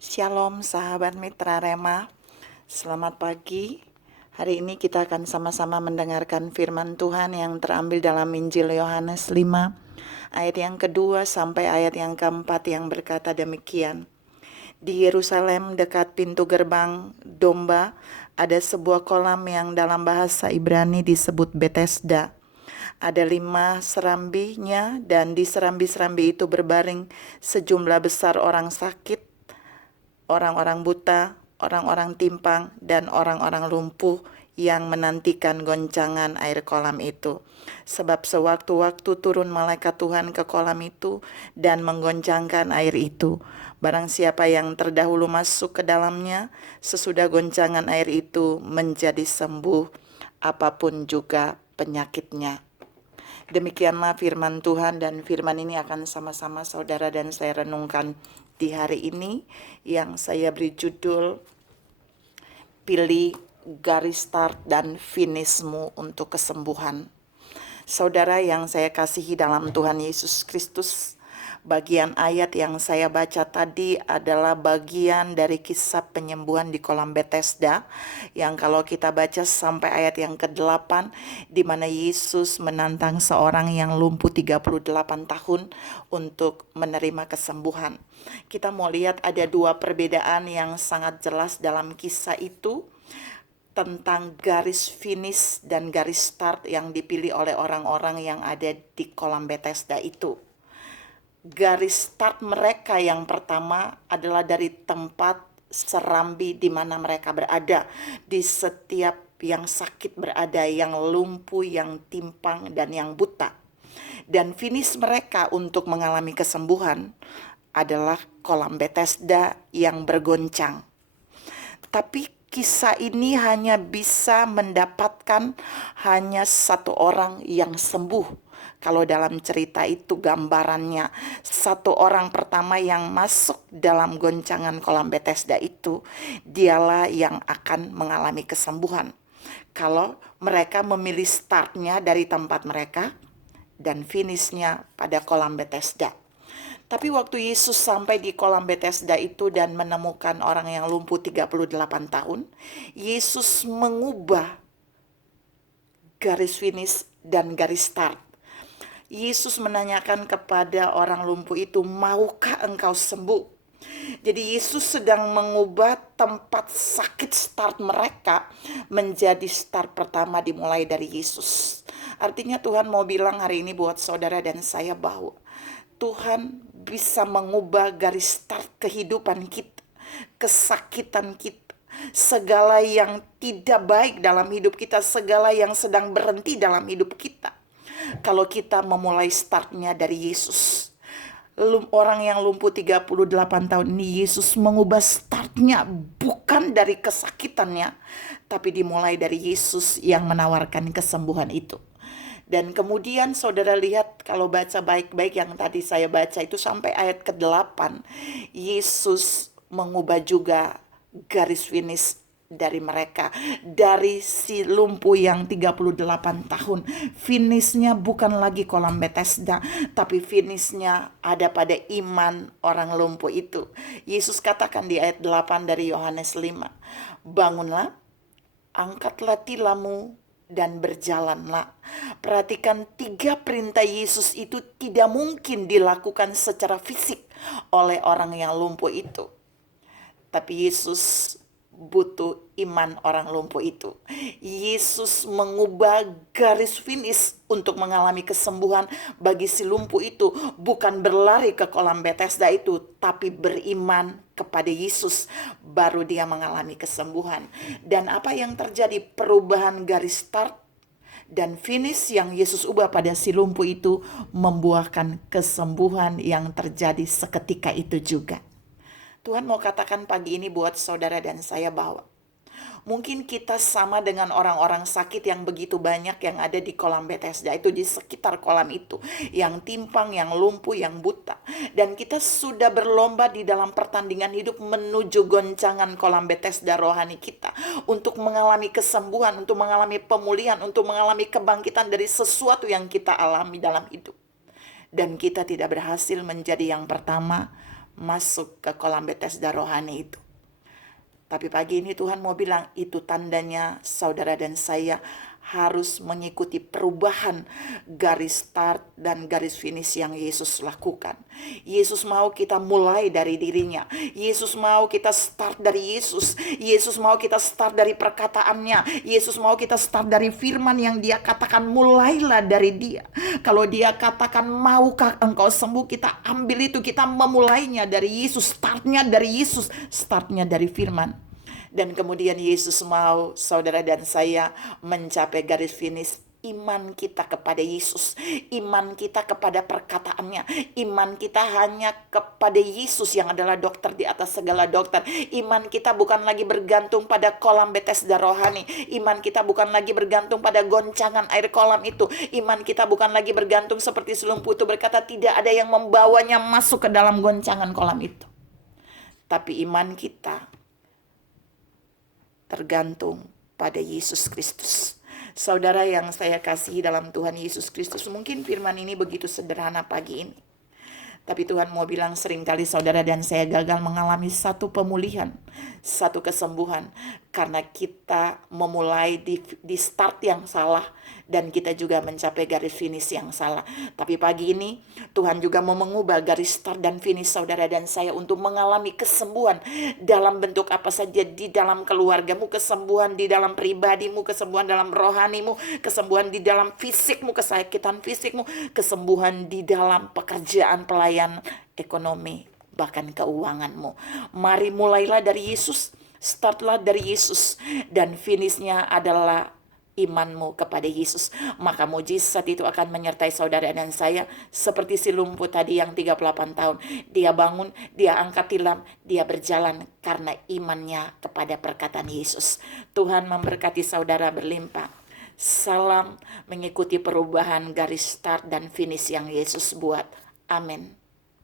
Shalom sahabat mitra Rema, selamat pagi. Hari ini kita akan sama-sama mendengarkan firman Tuhan yang terambil dalam Injil Yohanes 5, ayat yang kedua sampai ayat yang keempat yang berkata demikian. Di Yerusalem dekat pintu gerbang domba ada sebuah kolam yang dalam bahasa Ibrani disebut Betesda. Ada 5 serambinya dan di serambi-serambi itu berbaring sejumlah besar orang sakit, orang-orang buta, orang-orang timpang, dan orang-orang lumpuh yang menantikan goncangan air kolam itu. Sebab sewaktu-waktu turun malaikat Tuhan ke kolam itu dan menggoncangkan air itu. Barang siapa yang terdahulu masuk ke dalamnya, sesudah goncangan air itu menjadi sembuh, apapun juga penyakitnya. Demikianlah firman Tuhan, dan firman ini akan sama-sama saudara dan saya renungkan di hari ini yang saya beri judul Pilih Garis Start dan Finishmu untuk Kesembuhan. Saudara yang saya kasihi dalam Tuhan Yesus Kristus, bagian ayat yang saya baca tadi adalah bagian dari kisah penyembuhan di kolam Betesda, yang kalau kita baca sampai ayat yang ke-8, di mana Yesus menantang seorang yang lumpuh 38 tahun untuk menerima kesembuhan. Kita mau lihat ada dua perbedaan yang sangat jelas dalam kisah itu, tentang garis finish dan garis start yang dipilih oleh orang-orang yang ada di kolam Betesda itu. Garis start mereka yang pertama adalah dari tempat serambi di mana mereka berada. Di setiap yang sakit berada, yang lumpuh, yang timpang, dan yang buta. Dan finish mereka untuk mengalami kesembuhan adalah kolam Betesda yang bergoncang. Tapi kisah ini hanya bisa mendapatkan hanya satu orang yang sembuh. Kalau dalam cerita itu gambarannya, satu orang pertama yang masuk dalam goncangan kolam Betesda itu, dialah yang akan mengalami kesembuhan. Kalau mereka memilih startnya dari tempat mereka dan finishnya pada kolam Betesda. Tapi waktu Yesus sampai di kolam Betesda itu dan menemukan orang yang lumpuh 38 tahun, Yesus mengubah garis finish dan garis start. Yesus menanyakan kepada orang lumpuh itu, "Maukah engkau sembuh?" Jadi Yesus sedang mengubah tempat sakit start mereka menjadi start pertama dimulai dari Yesus. Artinya Tuhan mau bilang hari ini buat saudara dan saya bahwa Tuhan bisa mengubah garis start kehidupan kita, kesakitan kita, segala yang tidak baik dalam hidup kita, segala yang sedang berhenti dalam hidup kita. Kalau kita memulai startnya dari Yesus. Orang yang lumpuh 38 tahun ini, Yesus mengubah startnya bukan dari kesakitannya, tapi dimulai dari Yesus yang menawarkan kesembuhan itu. Dan kemudian saudara lihat kalau baca baik-baik yang tadi saya baca itu sampai ayat ke-8, Yesus mengubah juga garis finish dari mereka. Dari si lumpuh yang 38 tahun, finishnya bukan lagi kolam Betesda, tapi finishnya ada pada iman orang lumpuh itu. Yesus katakan di ayat 8 dari Yohanes 5, "Bangunlah, angkatlah tilammu, dan berjalanlah." Perhatikan, 3 perintah Yesus itu tidak mungkin dilakukan secara fisik oleh orang yang lumpuh itu. Tapi Yesus butuh iman orang lumpuh itu. Yesus mengubah garis finish untuk mengalami kesembuhan bagi si lumpuh itu. Bukan berlari ke kolam Betesda itu, tapi beriman kepada Yesus. Baru dia mengalami kesembuhan. Dan apa yang terjadi? Perubahan garis start dan finish yang Yesus ubah pada si lumpuh itu membuahkan kesembuhan yang terjadi seketika itu juga. Tuhan mau katakan pagi ini buat saudara dan saya bahwa mungkin kita sama dengan orang-orang sakit yang begitu banyak yang ada di kolam Betesda itu, di sekitar kolam itu, yang timpang, yang lumpuh, yang buta. Dan kita sudah berlomba di dalam pertandingan hidup menuju goncangan kolam Betesda rohani kita, untuk mengalami kesembuhan, untuk mengalami pemulihan, untuk mengalami kebangkitan dari sesuatu yang kita alami dalam hidup. Dan kita tidak berhasil menjadi yang pertama, masuk ke kolam Bethesda rohani itu. Tapi pagi ini Tuhan mau bilang itu tandanya saudara dan saya harus mengikuti perubahan garis start dan garis finish yang Yesus lakukan. Yesus mau kita mulai dari dirinya. Yesus mau kita start dari Yesus. Yesus mau kita start dari perkataannya. Yesus mau kita start dari firman yang dia katakan, mulailah dari dia. Kalau dia katakan maukah engkau sembuh, kita ambil itu, kita memulainya dari Yesus. Startnya dari Yesus, startnya dari firman. Dan kemudian Yesus mau saudara dan saya mencapai garis finish iman kita kepada Yesus, iman kita kepada perkataannya, iman kita hanya kepada Yesus yang adalah dokter di atas segala dokter. Iman kita bukan lagi bergantung pada kolam Bethesda rohani, iman kita bukan lagi bergantung pada goncangan air kolam itu, iman kita bukan lagi bergantung seperti sulung putu berkata tidak ada yang membawanya masuk ke dalam goncangan kolam itu. Tapi iman kita tergantung pada Yesus Kristus. Saudara yang saya kasihi dalam Tuhan Yesus Kristus, mungkin firman ini begitu sederhana pagi ini. Tapi Tuhan mau bilang seringkali saudara dan saya gagal mengalami satu pemulihan, satu kesembuhan. Karena kita memulai di start yang salah dan kita juga mencapai garis finish yang salah. Tapi pagi ini Tuhan juga mau mengubah garis start dan finish saudara dan saya untuk mengalami kesembuhan dalam bentuk apa saja, di dalam keluargamu, kesembuhan di dalam pribadimu, kesembuhan dalam rohanimu, kesembuhan di dalam fisikmu, kesakitan fisikmu, kesembuhan di dalam pekerjaan, pelayan, ekonomi, bahkan keuanganmu. Mari mulailah dari Yesus, startlah dari Yesus, dan finishnya adalah imanmu kepada Yesus. Maka mujizat itu akan menyertai saudara dan saya seperti si lumpuh tadi yang 38 tahun. Dia bangun, dia angkat tilam, dia berjalan karena imannya kepada perkataan Yesus. Tuhan memberkati saudara berlimpah. Salam mengikuti perubahan garis start dan finish yang Yesus buat. Amin.